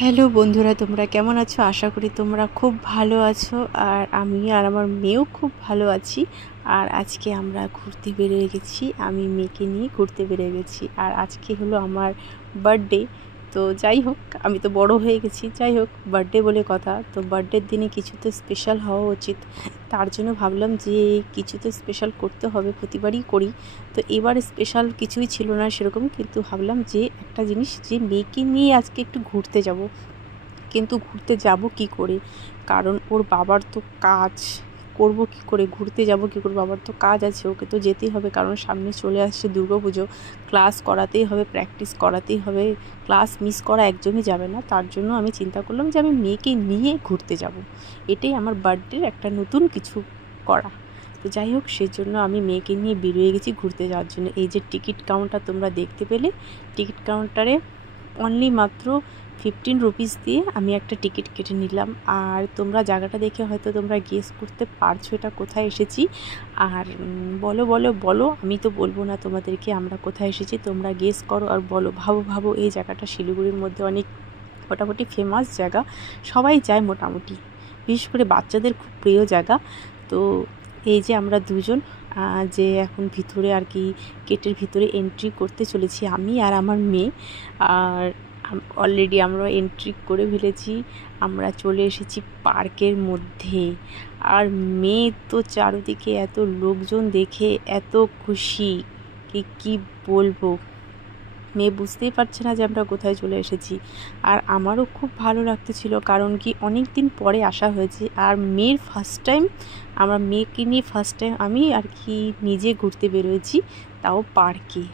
Hello বন্ধুরা, তোমরা কেমন আছো? আশা করি তোমরা খুব ভালো আছো। আর আমি আর আমার মেয়েও খুব ভালো আছি। আর আজকে আমরা ঘুরতে বেরিয়ে গেছি, আমি মেয়েকে নিয়ে ঘুরতে বেরিয়ে গেছি। আর আজকে হলো আমার বার্থডে। তো যাই হোক, আমি তো বড় হয়ে গেছি, যাই হোক বার্থডে বলে কথা। তো বার্থডের দিনে কিছু তো স্পেশাল হওয়া উচিত। তার জন্য ভাবলাম যে কিছু তো স্পেশাল করতে হবে, প্রতিবারই করি। তো এবার স্পেশাল কিছুই ছিল না সেরকম, কিন্তু ভাবলাম যে একটা জিনিস, যে মেয়েকে নিয়ে আজকে একটু ঘুরতে যাব। কিন্তু ঘুরতে যাব কি করে, কারণ ওর বাবার তো কাজ। করব কি করে, ঘুরতে যাব কি করে, বাবার তো কাজ আছে, ওকে তো যেতেই হবে, কারণ সামনে চলে আসছে দুর্গাপুজো। ক্লাস করাতেই হবে, প্র্যাকটিস করাতেই হবে, ক্লাস মিস করা একদমই যাবে না। তার জন্য আমি চিন্তা করলাম যে আমি মেয়েকে নিয়ে ঘুরতে যাব। এটাই আমার বার্থডের একটা নতুন কিছু করা। তো যাই হোক, সেজন্য আমি মেয়েকে নিয়ে বেরিয়ে গেছি ঘুরতে যাওয়ার জন্য। এই যে টিকিট কাউন্টার তোমরা দেখতে পেলে, টিকিট কাউন্টারে অনলি মাত্র 15 রুপিস দিয়ে আমি একটা টিকিট কেটে নিলাম। আর তোমরা জায়গাটা দেখে হয়তো তোমরা গেস করতে পারছো এটা কোথায় এসেছি। আর বলো বলো বলো, আমি তো বলবো না তোমাদেরকে আমরা কোথায় এসেছি, তোমরা গেস করো আর বলো। ভাবো ভাবো, এই জায়গাটা শিলিগুড়ির মধ্যে অনেক মোটামুটি ফেমাস জায়গা, সবাই যায় মোটামুটি, বিশেষ করে বাচ্চাদের খুব প্রিয় জায়গা। তো এই যে আমরা দুজন যে এখন ভিতরে আর কি গেটের ভিতরে এন্ট্রি করতে চলেছি, আমি আর আমার মেয়ে। আর অলরেডি আমরা এন্ট্রি করে ফেলেছি, আমরা চলে এসেছি পার্কের মধ্যে। আর মেয়ে তো চারিদিকে এত লোকজন দেখে এত খুশি, কি বলবো। মেয়ে বুঝতেই পারছে না যে আমরা কোথায় চলে এসেছি। আর আমারও খুব ভালো লাগতেছিল, কারণ কি অনেক দিন পরে আসা হয়েছে। আর মেয়ের ফার্স্ট টাইম, আমার মেয়েকে নিয়ে ফার্স্ট টাইম আমি আর কি নিজে ঘুরতে বেরোয়েছি, তাও পার্কে।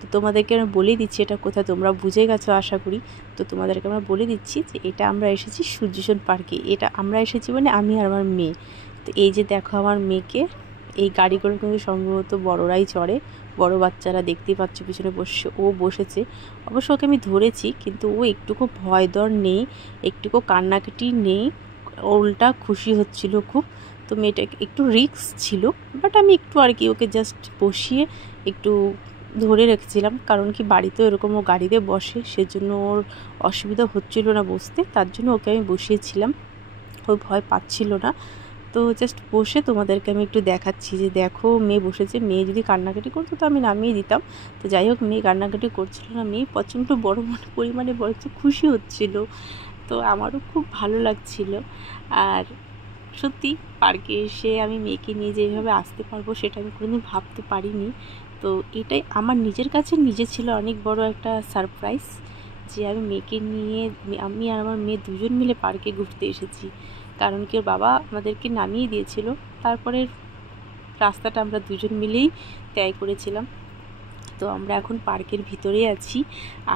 তো তোমাদেরকে আমি বলে দিচ্ছি এটা কোথায়, তোমরা বুঝে গেছো আশা করি। তো তোমাদেরকে আমরা বলে দিচ্ছি যে এটা আমরা এসেছি সূর্যসন পার্কে। এটা আমরা এসেছি মানে আমি আর আমার মেয়ে। তো এই যে দেখো আমার মেয়েকে, এই গাড়িগুলো কিন্তু সম্ভবত বড়রাই চড়ে, বড় বাচ্চারা দেখতেই পাচ্ছ পিছনে বসে, ও বসেছে। অবশ্য ওকে আমি ধরেছি, কিন্তু ও একটুকু ভয় ডর নেই, একটুকু কান্নাকাটি নেই, উল্টা খুশি হচ্ছিল খুব। তো মেয়েটা একটু রিস্ক ছিল, বাট আমি একটু আর কি ওকে জাস্ট বসিয়ে একটু ধরে রেখেছিলাম, কারণ কি বাড়িতেও এরকম ও গাড়িতে বসে, সেজন্য ওর অসুবিধা হচ্ছিল না বসতে, তার জন্য ওকে আমি বসিয়েছিলাম। ও ভয় পাচ্ছিল না। তো জাস্ট বসে তোমাদেরকে আমি একটু দেখাচ্ছি যে দেখো মেয়ে বসেছে। মেয়ে যদি কান্নাকাটি করতো তো আমি নামিয়ে দিতাম। তো যাই হোক, মেয়ে কান্নাকাটি করছিল না, মেয়ে প্রচণ্ড বড় পরিমাণে বড় খুশি হচ্ছিল। তো আমারও খুব ভালো লাগছিল। আর সত্যি পার্কে এসে আমি মেয়েকে নিয়ে যে এইভাবে আসতে পারবো সেটা আমি কোনোদিন ভাবতে পারিনি। তো এটাই আমার নিজের কাছে নিজে ছিল অনেক বড় একটা সারপ্রাইজ, যে আমি মেয়েকে নিয়ে, আমি আর আমার মেয়ে দুজন মিলে পার্কে ঘুরতে এসেছি। কারণ কি ওর বাবা আমাদেরকে নামিয়ে দিয়েছিল, তারপরে রাস্তাটা আমরা দুজন মিলেই তয় করেছিলাম। তো আমরা এখন পার্কের ভিতরে আছি।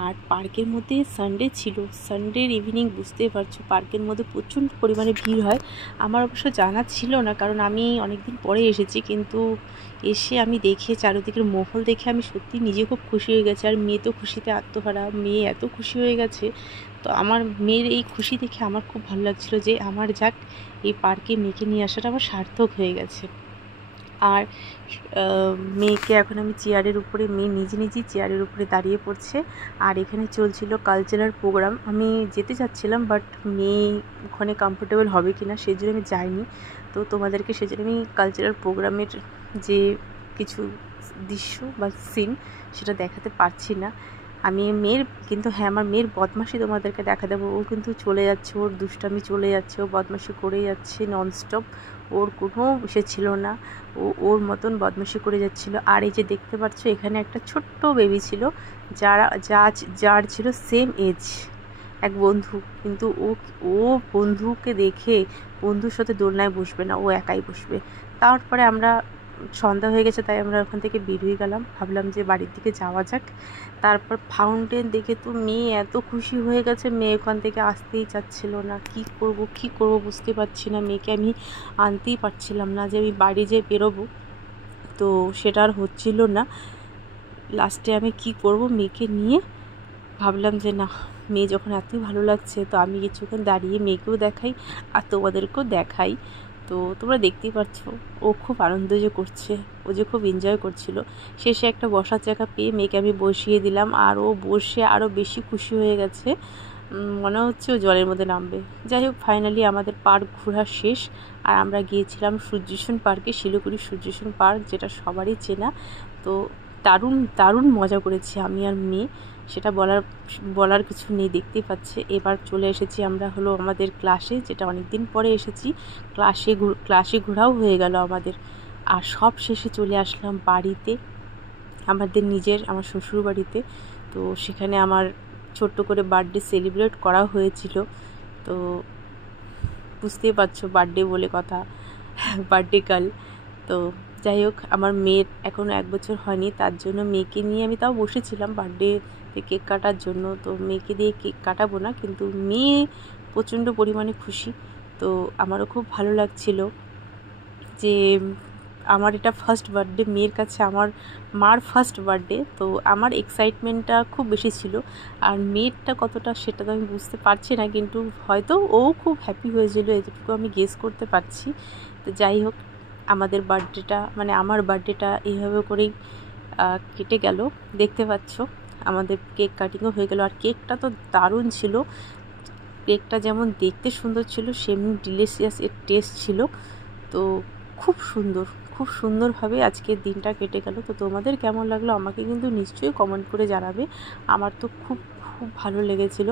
আর পার্কের মধ্যে সানডে ছিল, সানডের ইভিনিং, বুঝতেই পারছো পার্কের মধ্যে প্রচণ্ড পরিমাণে ভিড় হয়। আমার অবশ্য জানা ছিল না, কারণ আমি অনেক দিন পরে এসেছি, কিন্তু এসে আমি দেখে চারিদিকের মহল দেখে আমি সত্যি নিজে খুব খুশি হয়ে গেছি। আর মেয়ে তো খুশিতে আত্মহারা, মেয়ে এত খুশি হয়ে গেছে। তো আমার মেয়ের এই খুশি দেখে আমার খুব ভালো লাগছিলো, যে আমার যাক এই পার্কে মেয়েকে নিয়ে আসাটা আমার সার্থক হয়ে গেছে। আর মেয়েকে এখন আমি চেয়ারের উপরে, মেয়ে নিজে নিজেই চেয়ারের উপরে দাঁড়িয়ে পড়ছে। আর এখানে চলছিল কালচারাল প্রোগ্রাম, আমি যেতে চাচ্ছিলাম, বাট মেয়ে ওখানে কমফোর্টেবল হবে কি না সেই জন্য আমি যাইনি। তো তোমাদেরকে সেজন্য আমি কালচারাল প্রোগ্রামের যে কিছু দৃশ্য বা সিন সেটা দেখাতে পারছি না। আমি মেয়ের কিন্তু, হ্যাঁ আমার মেয়ের বদমাশি তোমাদেরকে দেখা দেবো। ও কিন্তু চলে যাচ্ছে, ওর দুষ্টামি চলে যাচ্ছে, ও বদমাশি করে যাচ্ছে ননস্টপ, ওর কোনো সে ছিল না, ও ওর মতন বদমাশি করে যাচ্ছিলো। আর এই যে দেখতে পাচ্ছ এখানে একটা ছোট্ট বেবি ছিল, যার ছিল সেম এজ এক বন্ধু, কিন্তু ও বন্ধুকে দেখে বন্ধুর সাথে দোলনায় বসবে না, ও একাই বসবে। তারপরে আমরা, সন্ধ্যা হয়ে গেছে তাই আমরা ওখান থেকে বেরিয়ে গেলাম, ভাবলাম যে বাড়ির দিকে যাওয়া যাক। তারপর ফাউন্টেন দেখে তো মেয়ে এত খুশি হয়ে গেছে, মেয়ে ওখান থেকে আসতেই চাচ্ছিল না। কি করব বুঝতে পারছি না, মেয়েকে আমি আনতেই পারছিলাম না যে আমি বাড়ি যেয়ে বেরোবো, তো সেটা আর হচ্ছিল না। লাস্টে আমি কি করব, মেয়েকে নিয়ে ভাবলাম যে না, মেয়ে যখন এতই ভালো লাগছে তো আমি কিছুক্ষণ দাঁড়িয়ে মেয়েকেও দেখাই আর তোমাদেরকেও দেখাই। তো তোমরা দেখতেই পাচ্ছ ও খুব আনন্দ যে করছে, ও যে খুব এনজয় করছিল। শেষে একটা বসার জায়গা পেয়ে মেয়েকে আমি বসিয়ে দিলাম, আর ও বসে আরও বেশি খুশি হয়ে গেছে। মনে হচ্ছে ও জলের মধ্যে নামবে। যাই হোক, ফাইনালি আমাদের পার্ক ঘোরা শেষ। আর আমরা গিয়েছিলাম সূর্যসেন পার্কে, শিলিগুড়ি সূর্যসেন পার্ক, যেটা সবারই চেনা। তো দারুণ দারুণ মজা করেছি আমি আর মেয়ে, সেটা বলার কিছু নেই, দেখতেই পাচ্ছে। এবার চলে এসেছি আমরা হলো আমাদের ক্লাসে, যেটা অনেক দিন পরে এসেছি। ক্লাসে ঘোরাও হয়ে গেল আমাদের। আর সব শেষে চলে আসলাম বাড়িতে, আমার শ্বশুর বাড়িতে। তো সেখানে আমার ছোট্ট করে বার্থডে সেলিব্রেট করা হয়েছিল। তো বুঝতেই পারছো, বার্থডে বলে কথা, বার্থডে গার্ল। তো যাই হোক, আমার মেয়ের এখনও 1 বছর হয়নি, তার জন্য মেয়েকে নিয়ে আমি তাও বসেছিলাম বার্থডেতে কেক কাটার জন্য। তো মেয়েকে দিয়ে কেক কাটাবো না, কিন্তু মেয়ে প্রচণ্ড পরিমাণে খুশি। তো আমারও খুব ভালো লাগছিল যে আমার এটা ফার্স্ট বার্থডে, মেয়ের কাছে আমার মার ফার্স্ট বার্থডে। তো আমার এক্সাইটমেন্টটা খুব বেশি ছিল। আর মেয়েরটা কতটা সেটা তো আমি বুঝতে পারছি না, কিন্তু হয়তো ও খুব হ্যাপি হয়েছিল, এতটুকু আমি গেস করতে পারছি। তো যাই হোক, আমাদের বার্থডেটা মানে আমার বার্থডেটা এইভাবে করেই কেটে গেল। দেখতে পাচ্ছ আমাদের কেক কাটিংও হয়ে গেল। আর কেকটা তো দারুণ ছিল, কেকটা যেমন দেখতে সুন্দর ছিল সেমনি ডিলিশিয়াস এর টেস্ট ছিল। তো খুব সুন্দরভাবে আজকের দিনটা কেটে গেল। তো তোমাদের কেমন লাগলো আমাকে কিন্তু নিশ্চয়ই কমেন্ট করে জানাবে। আমার তো খুব ভালো লেগেছিল।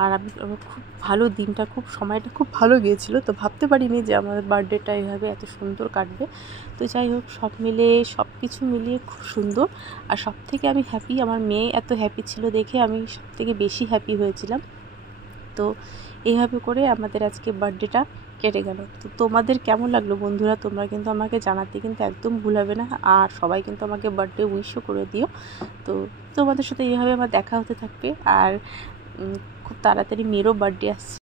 আর আমার খুব ভালো দিনটা, সময়টা খুব ভালো গিয়েছিলো। তো ভাবতে পারিনি যে আমার বার্থডেটা এভাবে এত সুন্দর কাটবে। তো যাই হোক, সব কিছু মিলিয়ে খুব সুন্দর। আর সবথেকে আমি হ্যাপি, আমার মেয়ে এত হ্যাপি ছিল দেখে আমি সবথেকে বেশি হ্যাপি হয়েছিলাম। তো এইভাবে করে আমাদের আজকে বার্থডেটা কেটে গেল। তো তোমাদের কেমন লাগলো বন্ধুরা, তোমরা কিন্তু আমাকে জানাতে কিন্তু একদম ভুলাবে না। আর সবাই কিন্তু আমাকে বার্থডে উইশও করে দিও। তো তোমাদের সাথে এইভাবে আমার দেখা হতে থাকবে। আর খুব তাড়াতাড়ি মেয়েরও বার্থডে আসছে।